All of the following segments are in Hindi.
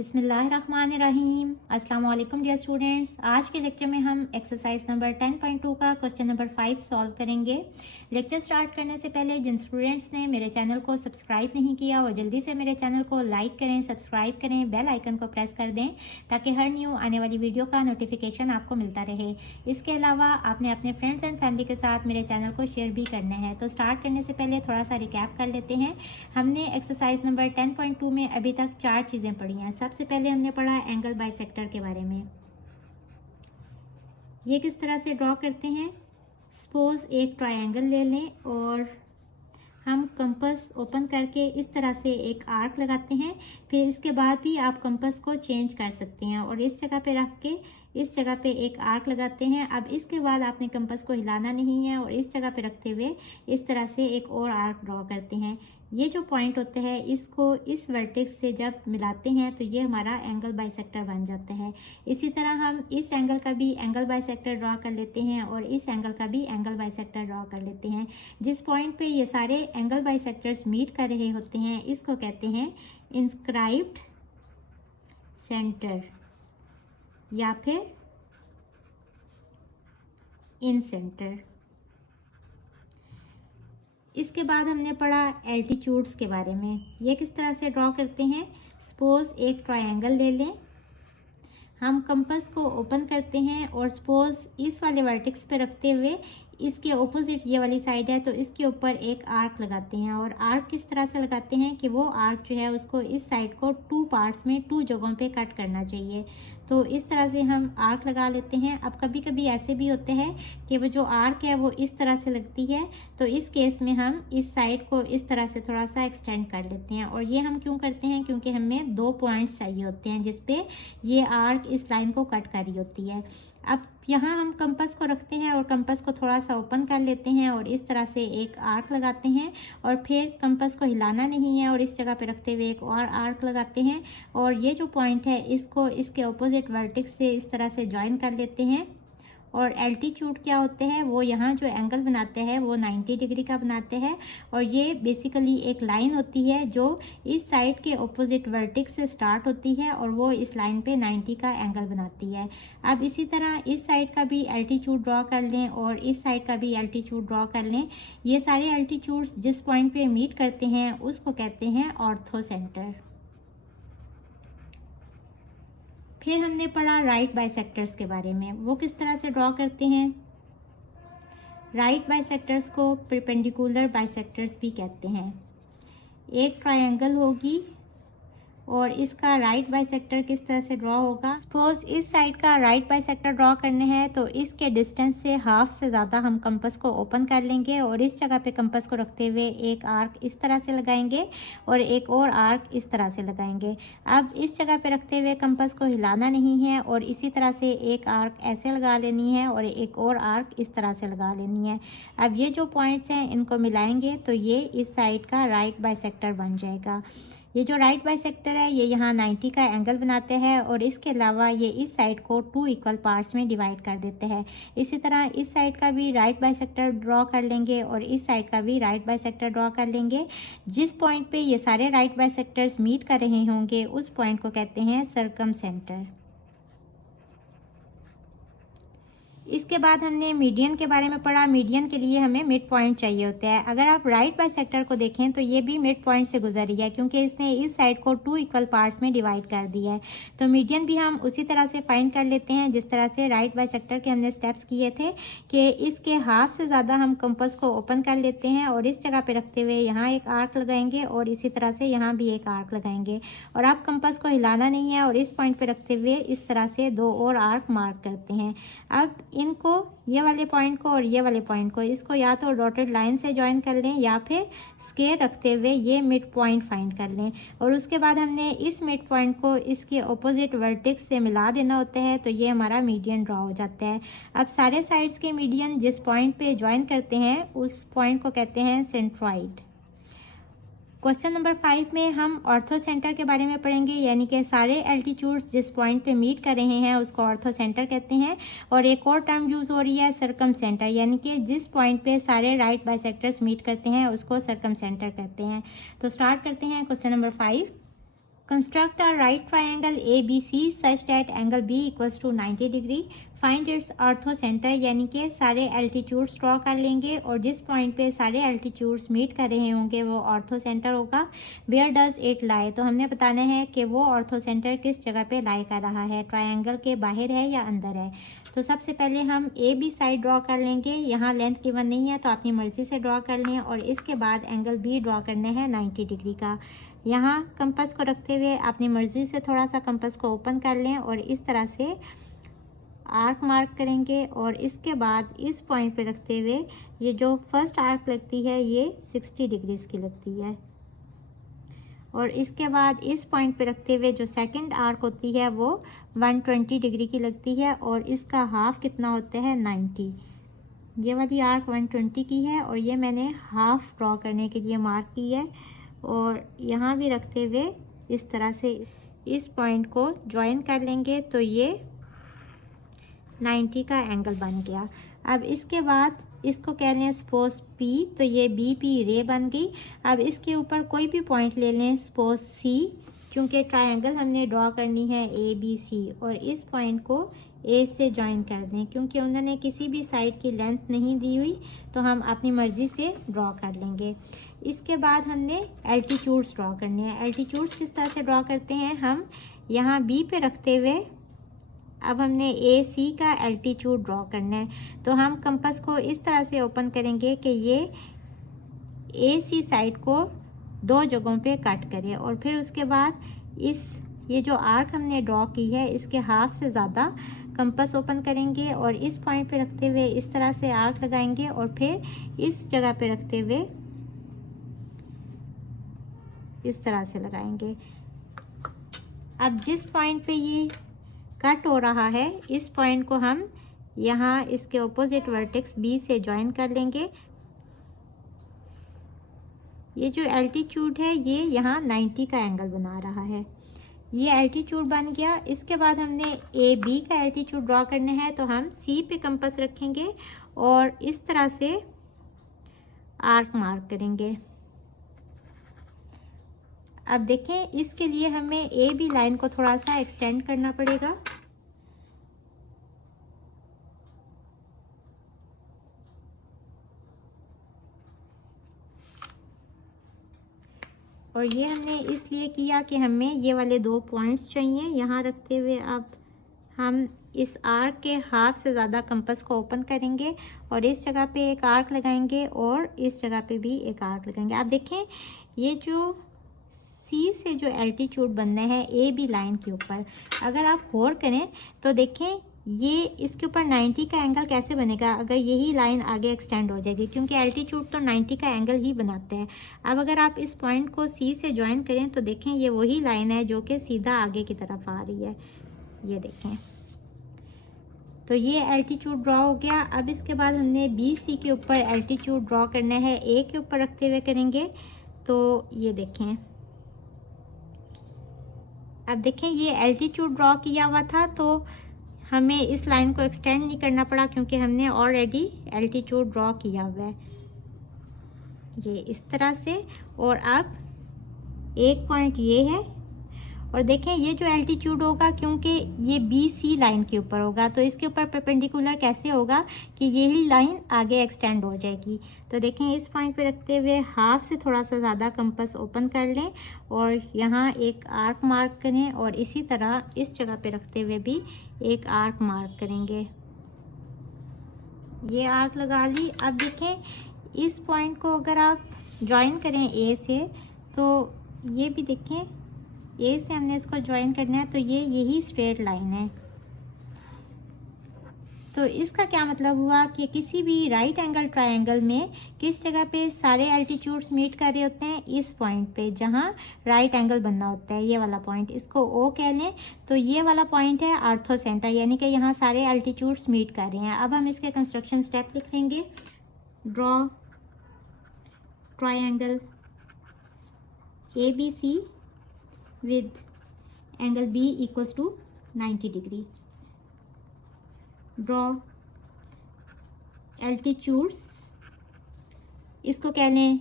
बिस्मिल्लाहिर्रहमानिर्रहीम। अस्सलाम वालेकुम डियर स्टूडेंट्स। आज के लेक्चर में हम एक्सरसाइज नंबर 10.2 का क्वेश्चन नंबर 5 सॉल्व करेंगे। लेक्चर स्टार्ट करने से पहले जिन स्टूडेंट्स ने मेरे चैनल को सब्सक्राइब नहीं किया वो जल्दी से मेरे चैनल को लाइक करें, सब्सक्राइब करें, बेल आइकन को प्रेस कर दें ताकि हर न्यू आने वाली वीडियो का नोटिफिकेशन आपको मिलता रहे। इसके अलावा आपने अपने फ्रेंड्स एंड फैमिली के साथ मेरे चैनल को शेयर भी करना है। तो स्टार्ट करने से पहले थोड़ा सा रिकैप कर लेते हैं। हमने एक्सरसाइज नंबर 10.2 में अभी तक 4 चीज़ें पढ़ी हैं। सबसे पहले हमने पढ़ा एंगल बाइसेक्टर के बारे में। ये किस तरह से ड्रॉ करते हैं। सपोज एक ट्रायंगल ले लें और हम कंपास ओपन करके इस तरह से एक आर्क लगाते हैं। फिर इसके बाद भी आप कंपास को चेंज कर सकते हैं और इस जगह पे रख के इस जगह पे एक आर्क लगाते हैं। अब इसके बाद आपने कंपास को हिलाना नहीं है और इस जगह पे रखते हुए इस तरह से एक और आर्क ड्रॉ करते हैं। ये जो पॉइंट होता है इसको इस वर्टेक्स से जब मिलाते हैं तो ये हमारा एंगल बाइसेक्टर बन जाता है। इसी तरह हम इस एंगल का भी एंगल बाइसेक्टर ड्रॉ कर लेते हैं और इस एंगल का भी एंगल बाइसेक्टर ड्रॉ कर लेते हैं। जिस पॉइंट पे ये सारे एंगल बाइसेक्टर्स मीट कर रहे होते हैं इसको कहते हैं इंस्क्राइब्ड सेंटर या फिर इन सेंटर। इसके बाद हमने पढ़ा एल्टीट्यूड्स के बारे में। ये किस तरह से ड्रॉ करते हैं। सपोज एक ट्रायंगल ले लें, हम कंपास को ओपन करते हैं और सपोज इस वाले वर्टेक्स पे रखते हुए इसके ऑपोजिट ये वाली साइड है तो इसके ऊपर एक आर्क लगाते हैं। और आर्क किस तरह से लगाते हैं कि वो आर्क जो है उसको इस साइड को 2 पार्ट्स में 2 जगहों पे कट करना चाहिए। तो इस तरह से हम आर्क लगा लेते हैं। अब कभी कभी ऐसे भी होते हैं कि वो जो आर्क है वो इस तरह से लगती है तो इस केस में हम इस साइड को इस तरह से थोड़ा सा एक्सटेंड कर लेते हैं। और ये हम क्यों करते हैं, क्योंकि हमें 2 पॉइंट्स चाहिए होते हैं जिसपे ये आर्क इस लाइन को कट करी होती है। अब यहाँ हम कंपास को रखते हैं और कंपास को थोड़ा सा ओपन कर लेते हैं और इस तरह से एक आर्क लगाते हैं और फिर कंपास को हिलाना नहीं है और इस जगह पे रखते हुए एक और आर्क लगाते हैं और ये जो पॉइंट है इसको इसके ऑपोजिट वर्टेक्स से इस तरह से ज्वाइन कर लेते हैं। और एल्टीट्यूड क्या होते हैं, वो यहाँ जो एंगल बनाते हैं वो 90 डिग्री का बनाते हैं और ये बेसिकली एक लाइन होती है जो इस साइड के ऑपोजिट वर्टेक्स से स्टार्ट होती है और वो इस लाइन पे 90 का एंगल बनाती है। अब इसी तरह इस साइड का भी एल्टीट्यूड ड्रॉ कर लें और इस साइड का भी एल्टीट्यूड ड्रॉ कर लें। ये सारे एल्टीट्यूड्स जिस पॉइंट पे मीट करते हैं उसको कहते हैं ऑर्थो सेंटर। फिर हमने पढ़ा राइट बाइसेक्टर्स के बारे में। वो किस तरह से ड्रॉ करते हैं। राइट बाइसेक्टर्स को परपेंडिकुलर बाइसेक्टर्स भी कहते हैं। एक ट्रायंगल होगी और इसका राइट बाइसेक्टर किस तरह से ड्रॉ होगा। सपोज इस साइड का राइट बाइसेक्टर ड्रॉ करने हैं तो इसके डिस्टेंस से हाफ से ज़्यादा हम कंपास को ओपन कर लेंगे और इस जगह पे कंपास को रखते हुए एक आर्क इस तरह से लगाएंगे और एक और आर्क इस तरह से लगाएंगे। अब इस जगह पे रखते हुए कंपास को हिलाना नहीं है और इसी तरह से एक आर्क ऐसे लगा लेनी है और एक और आर्क इस तरह से लगा लेनी है। अब ये जो पॉइंट्स हैं इनको मिलाएंगे तो ये इस साइड का राइट बाइसेक्टर बन जाएगा। ये जो राइट बाइसेक्टर है ये यहाँ 90 का एंगल बनाते हैं और इसके अलावा ये इस साइड को 2 इक्वल पार्ट्स में डिवाइड कर देते हैं। इसी तरह इस साइड का भी राइट बाइसेक्टर ड्रॉ कर लेंगे और इस साइड का भी राइट बाइसेक्टर ड्रॉ कर लेंगे। जिस पॉइंट पे ये सारे राइट बाइसेक्टर्स मीट कर रहे होंगे उस पॉइंट को कहते हैं सर्कम सेंटर। इसके बाद हमने मीडियन के बारे में पढ़ा। मीडियन के लिए हमें मिड पॉइंट चाहिए होता है। अगर आप राइट बाइसेक्टर को देखें तो ये भी मिड पॉइंट से गुजर रही है क्योंकि इसने इस साइड को 2 इक्वल पार्ट्स में डिवाइड कर दिया है। तो मीडियन भी हम उसी तरह से फाइंड कर लेते हैं जिस तरह से राइट बाइसेक्टर के हमने स्टेप्स किए थे कि इसके हाफ से ज़्यादा हम कंपास को ओपन कर लेते हैं और इस जगह पर रखते हुए यहाँ एक आर्क लगाएंगे और इसी तरह से यहाँ भी एक आर्क लगाएंगे और आप कंपास को हिलाना नहीं है और इस पॉइंट पर रखते हुए इस तरह से 2 और आर्क मार्क करते हैं। अब इनको ये वाले पॉइंट को और ये वाले पॉइंट को इसको या तो डॉटेड लाइन से ज्वाइन कर लें या फिर स्केल रखते हुए ये मिड पॉइंट फाइंड कर लें और उसके बाद हमने इस मिड पॉइंट को इसके ऑपोजिट वर्टेक्स से मिला देना होता है तो ये हमारा मीडियन ड्रॉ हो जाता है। अब सारे साइड्स के मीडियन जिस पॉइंट पे ज्वाइन करते हैं उस पॉइंट को कहते हैं सेंट्रॉइड। क्वेश्चन नंबर 5 में हम ऑर्थो सेंटर के बारे में पढ़ेंगे, यानी कि सारे एल्टीट्यूड्स जिस पॉइंट पे मीट कर रहे हैं उसको ऑर्थो सेंटर कहते हैं। और एक और टर्म यूज़ हो रही है सर्कम सेंटर, यानी कि जिस पॉइंट पे सारे राइट बाइसेक्टर्स मीट करते हैं उसको सर्कम सेंटर कहते हैं। तो स्टार्ट करते हैं question number 5। Construct a right triangle ABC such that angle B equals to 90 degree. Find its orthocentre, यानी कि सारे एल्टीट्यूड्स ड्रॉ कर लेंगे और जिस पॉइंट पे सारे एल्टीट्यूड्स मीट कर रहे होंगे वो ऑर्थो सेंटर होगा। वेयर डज इट लाई, तो हमने बताना है कि वो ऑर्थो सेंटर किस जगह पे लाई कर रहा है, ट्राइंगल के बाहर है या अंदर है। तो सबसे पहले हम AB साइड ड्रॉ कर लेंगे। यहाँ लेंथ गिवन नहीं है तो अपनी मर्ज़ी से ड्रॉ कर लें, और इसके बाद एंगल B ड्रॉ करना है 90 डिग्री का। यहाँ कंपास को रखते हुए अपनी मर्ज़ी से थोड़ा सा कंपास को ओपन कर लें और इस तरह से आर्क मार्क करेंगे, और इसके बाद इस पॉइंट पे रखते हुए ये जो फर्स्ट आर्क लगती है ये 60 डिग्रीज की लगती है, और इसके बाद इस पॉइंट पे रखते हुए जो सेकंड आर्क होती है वो 120 डिग्री की लगती है, और इसका हाफ कितना होता है 90। ये वाली आर्क 120 की है और ये मैंने हाफ ड्रॉ करने के लिए मार्क की है, और यहाँ भी रखते हुए इस तरह से इस पॉइंट को ज्वाइन कर लेंगे तो ये 90 का एंगल बन गया। अब इसके बाद इसको कह लें सपोज P, तो ये BP रे बन गई। अब इसके ऊपर कोई भी पॉइंट ले लें, सपोज C, क्योंकि ट्रायंगल हमने ड्रॉ करनी है ABC, और इस पॉइंट को A से ज्वाइन कर दें। क्योंकि उन्होंने किसी भी साइड की लेंथ नहीं दी हुई तो हम अपनी मर्ज़ी से ड्रॉ कर लेंगे। इसके बाद हमने एल्टीट्यूड्स ड्रॉ करने हैं। एल्टीट्यूड्स किस तरह से ड्रॉ करते हैं, हम यहाँ B पे रखते हुए अब हमने AC का एल्टीट्यूड ड्रॉ करना है। तो हम कंपास को इस तरह से ओपन करेंगे कि ये AC साइड को दो जगहों पे कट करे, और फिर उसके बाद ये जो आर्क हमने ड्रॉ की है इसके हाफ से ज़्यादा कंपास ओपन करेंगे, और इस पॉइंट पे रखते हुए इस तरह से आर्क लगाएंगे, और फिर इस जगह पे रखते हुए इस तरह से लगाएंगे। अब जिस पॉइंट पे ये कट हो रहा है इस पॉइंट को हम यहाँ इसके ऑपोजिट वर्टेक्स B से ज्वाइन कर लेंगे। ये जो एल्टीट्यूड है ये यहाँ 90 का एंगल बना रहा है, ये एल्टीट्यूड बन गया। इसके बाद हमने AB का एल्टीट्यूड ड्रॉ करना है, तो हम C पे कंपास रखेंगे और इस तरह से आर्क मार्क करेंगे। अब देखें इसके लिए हमें AB लाइन को थोड़ा सा एक्सटेंड करना पड़ेगा, और ये हमने इसलिए किया कि हमें ये वाले दो पॉइंट्स चाहिए यहाँ रखते हुए। अब हम इस आर्क के हाफ से ज़्यादा कंपास को ओपन करेंगे और इस जगह पे एक आर्क लगाएंगे और इस जगह पे भी एक आर्क लगाएंगे। आप देखें ये जो C से जो एल्टीट्यूड बनना है AB लाइन के ऊपर, अगर आप गौर करें तो देखें ये इसके ऊपर 90 का एंगल कैसे बनेगा अगर यही लाइन आगे एक्सटेंड हो जाएगी, क्योंकि एल्टीट्यूड तो 90 का एंगल ही बनाते हैं। अब अगर आप इस पॉइंट को C से ज्वाइन करें तो देखें ये वही लाइन है जो कि सीधा आगे की तरफ आ रही है, ये देखें। तो ये एल्टीट्यूड ड्रॉ हो गया। अब इसके बाद हमने BC के ऊपर एल्टीट्यूड ड्रॉ करना है, A के ऊपर रखते हुए करेंगे। तो ये देखें, अब देखें ये एल्टीट्यूड ड्रॉ किया हुआ था तो हमें इस लाइन को एक्सटेंड नहीं करना पड़ा क्योंकि हमने ऑलरेडी एल्टीट्यूड ड्रॉ किया हुआ है, ये इस तरह से। और अब एक पॉइंट ये है, और देखें ये जो एल्टीट्यूड होगा क्योंकि ये BC लाइन के ऊपर होगा तो इसके ऊपर परपेंडिकुलर कैसे होगा कि यही लाइन आगे एक्सटेंड हो जाएगी। तो देखें इस पॉइंट पे रखते हुए हाफ से थोड़ा सा ज़्यादा कंपास ओपन कर लें और यहाँ एक आर्क मार्क करें, और इसी तरह इस जगह पे रखते हुए भी एक आर्क मार्क करेंगे। ये आर्क लगा ली। अब देखें इस पॉइंट को अगर आप ज्वाइन करें A से तो ये भी देखें A से हमने इसको ज्वाइन करना है तो ये यही स्ट्रेट लाइन है। तो इसका क्या मतलब हुआ कि किसी भी राइट एंगल ट्रायंगल में किस जगह पे सारे एल्टीट्यूड्स मीट कर रहे होते हैं, इस पॉइंट पे जहाँ राइट एंगल बनना होता है, ये वाला पॉइंट, इसको O कह लें। तो ये वाला पॉइंट है ऑर्थो सेंटर, यानी कि यहाँ सारे एल्टीट्यूड्स मीट कर रहे हैं। अब हम इसके कंस्ट्रक्शन स्टेप लिख लेंगे। Draw triangle ABC with angle B equals to 90 degree. Draw altitudes, इसको कह लें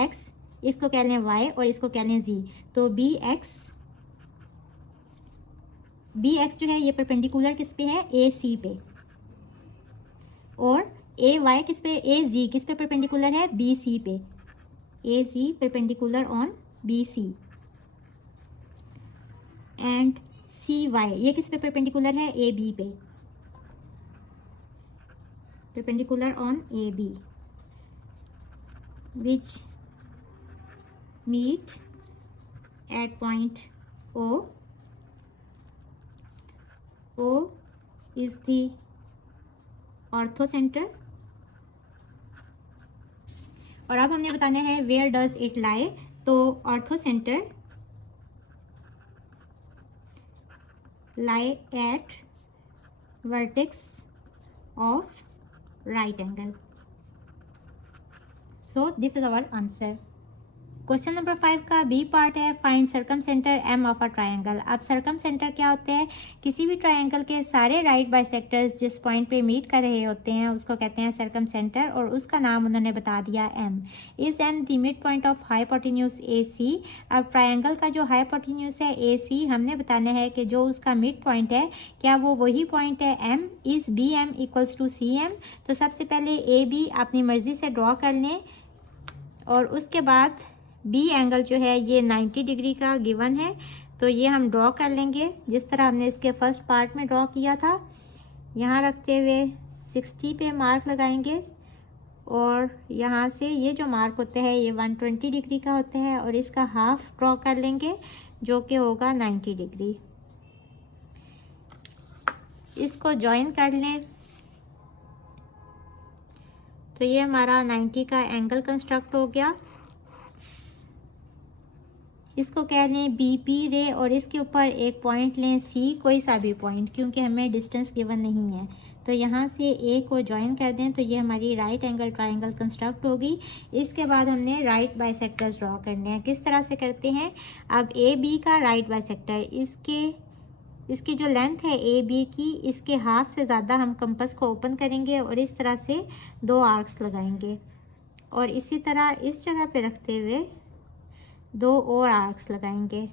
X, इसको कह लें Y और इसको कह लें Z। तो BX बी एक्स जो है ये परपेंडिकुलर किस पे है, ए सी पे, और ए वाई किस पे, ए जी किस पे परपेंडिकुलर है, बी सी पे, A G perpendicular on B C, and C Y ये किस पे परपेंडिकुलर है, ए बी पे, perpendicular on A B, which meet at point O, O is the orthocentre. और अब हमने बताना है वेयर डज इट लाई, तो orthocentre lie at vertex of right angle. So this is our answer. Question number 5 का बी पार्ट है, find circumcentre M of a triangle. अब सर्कम सेंटर क्या होते हैं, किसी भी ट्राइंगल के सारे राइट बाइसेक्टर्स जिस पॉइंट पे मीट कर रहे होते हैं उसको कहते हैं सर्कम सेंटर, और उसका नाम उन्होंने बता दिया M. Is M the midpoint of hypotenuse A C. अब ट्राइंगल का जो हाइपोटेन्यूज है ए सी, हमने बताना है कि जो उसका मिड पॉइंट है क्या वो वही पॉइंट है M. Is B M equals to C M. तो सबसे पहले ए बी अपनी मर्जी से ड्रॉ कर लें, और उसके बाद बी एंगल जो है ये 90 डिग्री का गिवन है, तो ये हम ड्रॉ कर लेंगे जिस तरह हमने इसके फर्स्ट पार्ट में ड्रॉ किया था। यहाँ रखते हुए 60 पे मार्क लगाएंगे, और यहाँ से ये जो मार्क होता है ये 120 डिग्री का होता है, और इसका हाफ ड्रॉ कर लेंगे जो कि होगा 90 डिग्री। इसको ज्वाइन कर लें, तो ये हमारा 90 का एंगल कंस्ट्रक्ट हो गया। इसको कह लें बी पी रे, और इसके ऊपर एक पॉइंट लें सी, कोई सा भी पॉइंट, क्योंकि हमें डिस्टेंस गिवन नहीं है। तो यहाँ से ए को ज्वाइन कर दें, तो ये हमारी राइट एंगल ट्राइंगल कंस्ट्रक्ट होगी। इसके बाद हमने राइट बाइसेक्टर्स ड्रॉ करने हैं। किस तरह से करते हैं, अब ए बी का राइट बाइसेक्टर, इसकी जो लेंथ है ए बी की, इसके हाफ से ज़्यादा हम कंपास को ओपन करेंगे और इस तरह से 2 आर्क्स लगाएंगे, और इसी तरह इस जगह पे रखते हुए 2 और आर्क्स लगाएंगे।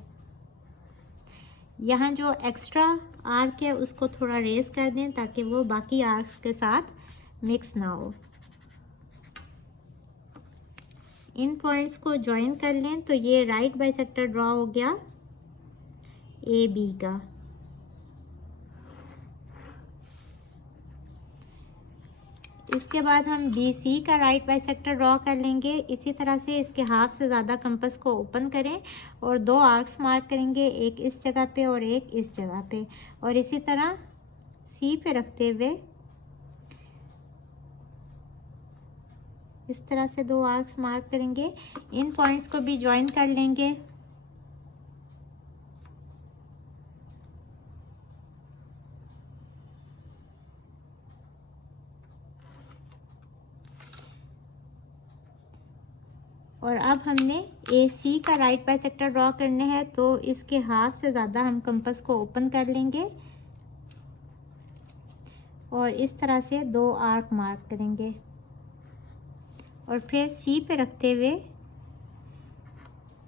यहाँ जो एक्स्ट्रा आर्क है उसको थोड़ा रेज कर दें ताकि वो बाकी आर्क्स के साथ मिक्स ना हो। इन पॉइंट्स को ज्वाइन कर लें, तो ये राइट बाइसेक्टर ड्रॉ हो गया ए बी का। इसके बाद हम बी सी का राइट बाइसेक्टर ड्रॉ कर लेंगे। इसी तरह से इसके हाफ से ज़्यादा कंपास को ओपन करें और 2 आर्क्स मार्क करेंगे, एक इस जगह पे और एक इस जगह पे, और इसी तरह सी पे रखते हुए इस तरह से 2 आर्क्स मार्क करेंगे। इन पॉइंट्स को भी ज्वाइन कर लेंगे। और अब हमने ए सी का राइट बाइसेक्टर ड्रॉ करने हैं, तो इसके हाफ से ज़्यादा हम कंपास को ओपन कर लेंगे और इस तरह से 2 आर्क मार्क करेंगे, और फिर सी पे रखते हुए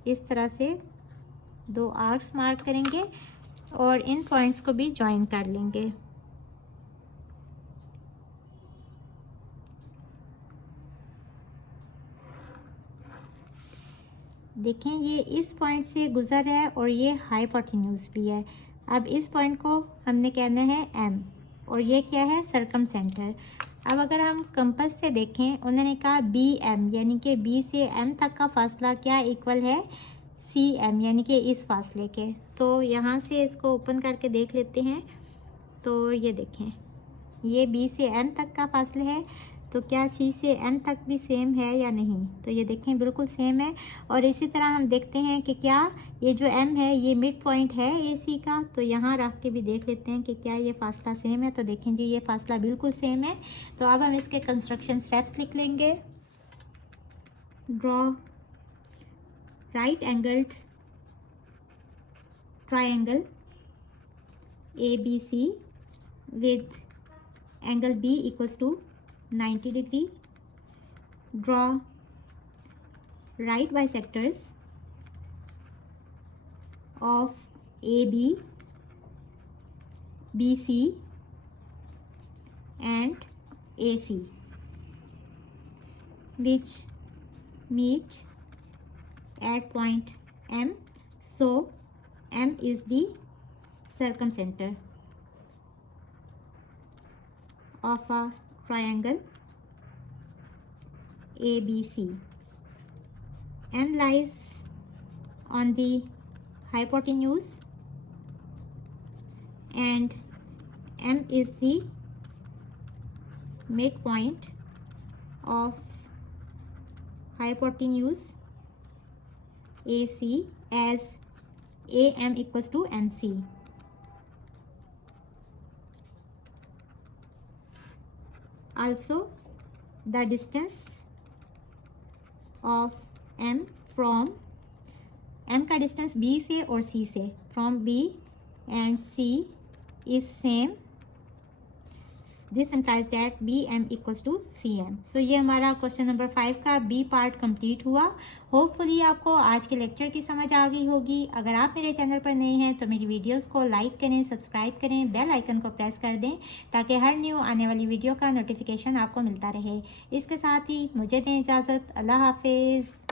इस तरह से 2 आर्क्स मार्क करेंगे और इन पॉइंट्स को भी ज्वाइन कर लेंगे। देखें ये इस पॉइंट से गुजर है और ये हाइपोटेन्यूज भी है। अब इस पॉइंट को हमने कहना है एम, और ये क्या है, सर्कम सेंटर। अब अगर हम कंपास से देखें, उन्होंने कहा बी एम, यानी कि बी से एम तक का फासला क्या इक्वल है सी एम, यानी कि इस फासले के। तो यहाँ से इसको ओपन करके देख लेते हैं, तो ये देखें ये बी से एम तक का फासला है, तो क्या सी से एम तक भी सेम है या नहीं, तो ये देखें बिल्कुल सेम है। और इसी तरह हम देखते हैं कि क्या ये जो एम है ये मिड पॉइंट है ए सी का, तो यहाँ रख के भी देख लेते हैं कि क्या ये फासला सेम है। तो देखें जी ये फासला बिल्कुल सेम है। तो अब हम इसके कंस्ट्रक्शन स्टेप्स लिख लेंगे। Draw right angled triangle A B C with angle B equals to 90 degree. Draw right bisectors of AB BC and AC, which meet at point M. So M is the circumcenter of a triangle ABC. M lies on the hypotenuse and M is the midpoint of hypotenuse AC as AM equals to MC. Also, the distance of M from M का डिस्टेंस B से और C से, from B and C is same. This implies that BM equals to CM. So ये हमारा क्वेश्चन नंबर 5 का B पार्ट कंप्लीट हुआ. होपफुली आपको आज के लेक्चर की समझ आ गई होगी. अगर आप मेरे चैनल पर नए हैं तो मेरी वीडियोस को लाइक करें, सब्सक्राइब करें, बेल आइकन को प्रेस कर दें ताकि हर न्यू आने वाली वीडियो का नोटिफिकेशन आपको मिलता रहे. इसके साथ ही मुझे दें इजाज़त. अल्लाह हाफिज़.